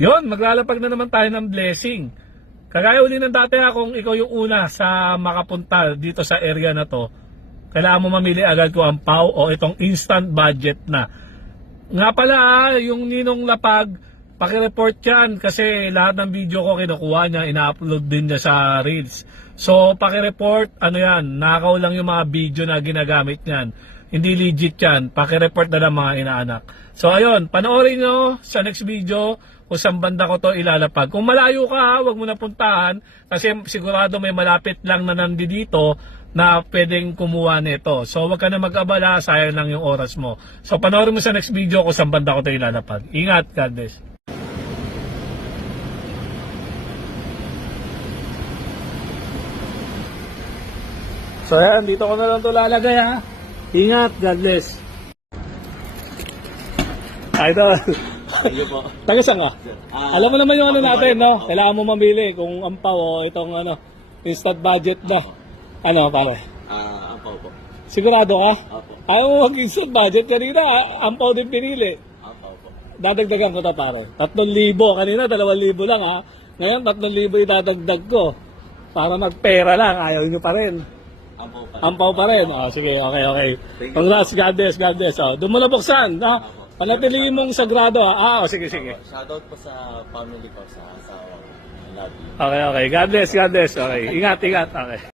Yon, maglalapag na naman tayo ng blessing. Kagaya uli ng dati kung ikaw yung una sa makapunta dito sa area na to, kailangan mo mamili agad kung ampaw o itong instant budget na. Nga pala yung Ninong Lapag, pakireport yan kasi lahat ng video ko kinukuha niya, ina-upload din niya sa Reels. So pakireport, ano yan, nakaw lang yung mga video na ginagamit niyan. Hindi legit yan, pakireport na lang mga inaanak. So ayun, panoorin nyo sa next video kung saan banda ko to ilalapag. Kung malayo ka, wag mo na puntahan kasi sigurado may malapit lang na nandito na pwedeng kumuha nito. So wag ka na mag-abala, sayang lang yung oras mo. So panoorin mo sa next video kung saan banda ko to ilalapag. Ingat, God bless. So yan, dito ko na lang to lalagay ha. Ingat, God bless. Idol. Thank you po. Taga saan ka? Alam mo naman yung ano natin, no? Kailangan mo mamili kung ampaw o itong ano, instant budget na. Ano, pare? Ampaw po. Sigurado ka? Apo. Ayaw mo mag-instant budget kanina, ampaw din pinili. Ampaw po. Dadagdagan ko to, pare. 3,000. Kanina, 2,000 lang, ha? Ngayon, 3,000 idadagdag ko. Para magpera lang, ayaw nyo pa rin. Ampaw pa. Ampaw pa rin. Oh, sige, okay. Congrats, God bless, God bless. Oh, doon mo na buksan, no? Panatilihin mong sagrado, ha? Sige. Shoutout po sa family ko, sa asawa ko. I love you. Okay. God bless. Okay. Ingat. Okay.